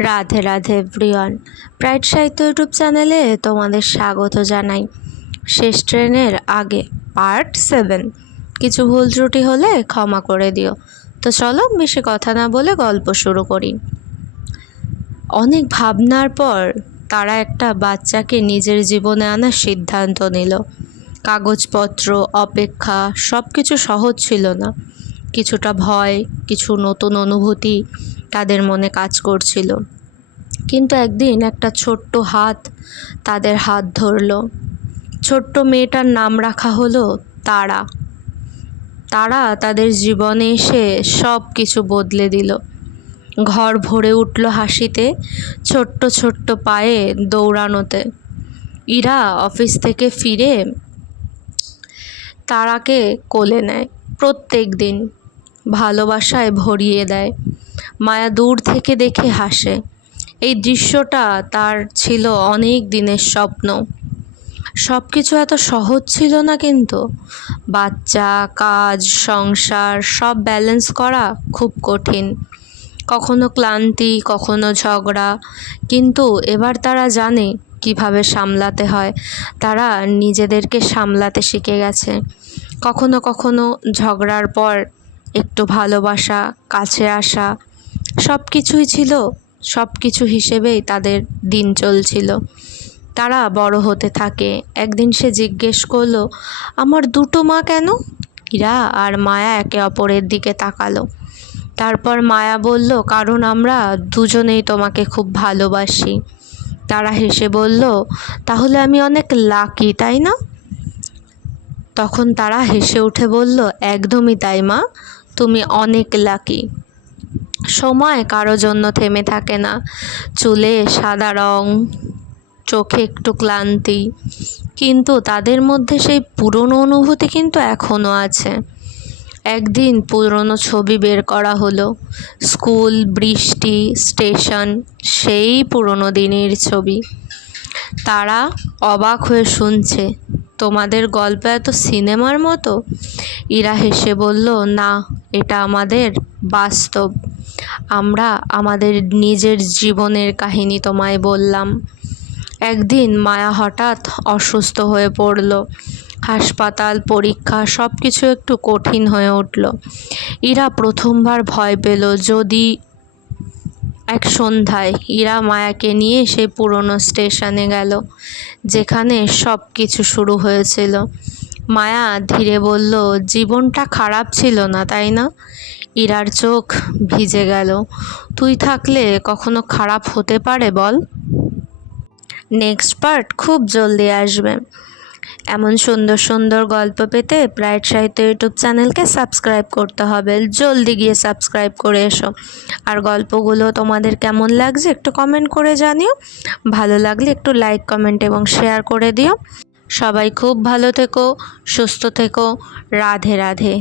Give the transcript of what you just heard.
Radhe Radhe everyone, bright সাহিত্য YouTube চ্যানেলে তোমাদের স্বাগত জানাই। শেষ ট্রেনের আগে পার্ট 7। কিছু ভুল ত্রুটি হলে ক্ষমা করে দিও। তো চলো বেশি কথা না বলে গল্প শুরু করি। অনেক ভাবনার পর তারা একটা বাচ্চাকে নিজের জীবনে আনার সিদ্ধান্ত নিল। কাগজপত্র, অপেক্ষা সব কিছু সহজ ছিল না। কিছুটা ভয়, কিছু নতুন অনুভূতি তাদের মনে কাজ করছিল। কিন্তু একদিন একটা ছোট্ট হাত তাদের হাত ধরল। ছোট্ট মেয়েটার নাম রাখা হলো তারা। তারা তাদের জীবনে এসে সব কিছু বদলে দিল। ঘর ভরে উঠল হাসিতে, ছোট্ট ছোট্ট পায়ে দৌড়ানোতে। ইরা অফিস থেকে ফিরে তারাকে কোলে নেয় প্রত্যেক দিন, ভালোবাসায় ভরিয়ে দেয়। মায়া দূর থেকে দেখে হাসে। এই দৃশ্যটা তার ছিল অনেক দিনের স্বপ্ন। সব কিছু এত সহজ ছিল না, কিন্তু বাচ্চা, কাজ, সংসার সব ব্যালেন্স করা খুব কঠিন। কখনো ক্লান্তি, কখনো ঝগড়া, কিন্তু এবার তারা জানে কিভাবে সামলাতে হয়। তারা নিজেদেরকে সামলাতে শিখে গেছে। কখনো কখনো ঝগড়ার পর একটু ভালোবাসা, কাছে আসা, সব কিছুই ছিল। সব কিছু হিসেবেই তাদের দিন চলছিল। তারা বড় হতে থাকে। একদিন সে জিজ্ঞেস করলো, আমার দুটো মা কেন? ইরা আর মায়া একে অপরের দিকে তাকালো। তারপর মায়া বলল, কারণ আমরা দুজনেই তোমাকে খুব ভালোবাসি। তারা হেসে বলল, তাহলে আমি অনেক লাকি, তাই না? তখন তারা হেসে উঠে বলল, একদমই তাই মা, তুমি অনেক লাকি। সময় কারো জন্য থেমে থাকে না। চুলে সাদা রং, চোখে একটু ক্লান্তি, কিন্তু তাদের মধ্যে সেই পুরনো অনুভূতি কিন্তু এখনও আছে। একদিন পুরনো ছবি বের করা হলো। স্কুল, বৃষ্টি, স্টেশন, সেই পুরনো দিনের ছবি। তারা অবাক হয়ে শুনছে, তোমাদের গল্প এত সিনেমার মতো? ইরা হেসে বলল, না, এটা আমাদের বাস্তব। আমরা আমাদের নিজের জীবনের কাহিনী তোমায় বললাম। একদিন মায়া হঠাৎ অসুস্থ হয়ে পড়ল। হাসপাতাল, পরীক্ষা সব কিছু একটু কঠিন হয়ে উঠল। ইরা প্রথমবার ভয় পেল। যদি এক সন্ধ্যায় ইরা মায়াকে নিয়ে সেই পুরনো স্টেশনে গেল, যেখানে সব কিছু শুরু হয়েছিল। মায়া ধীরে বলল, জীবনটা খারাপ ছিল না, তাই না? ইরার চোখ ভিজে গেল। তুই থাকলে কখনো খারাপ হতে পারে বল? নেক্সট পার্ট খুব জলদি আসবে। এমন সুন্দর সুন্দর গল্প পেতে ব্রাইট সাহিত্য ইউটিউব চ্যানেলকে সাবস্ক্রাইব করতে হবে। জলদি গিয়ে সাবস্ক্রাইব করে এসো। আর গল্পগুলো তোমাদের কেমন লাগছে একটু কমেন্ট করে জানিও। ভালো লাগলে একটু লাইক, কমেন্ট এবং শেয়ার করে দিও। সবাই খুব ভালো থেকো, সুস্থ থেকো। রাধে রাধে।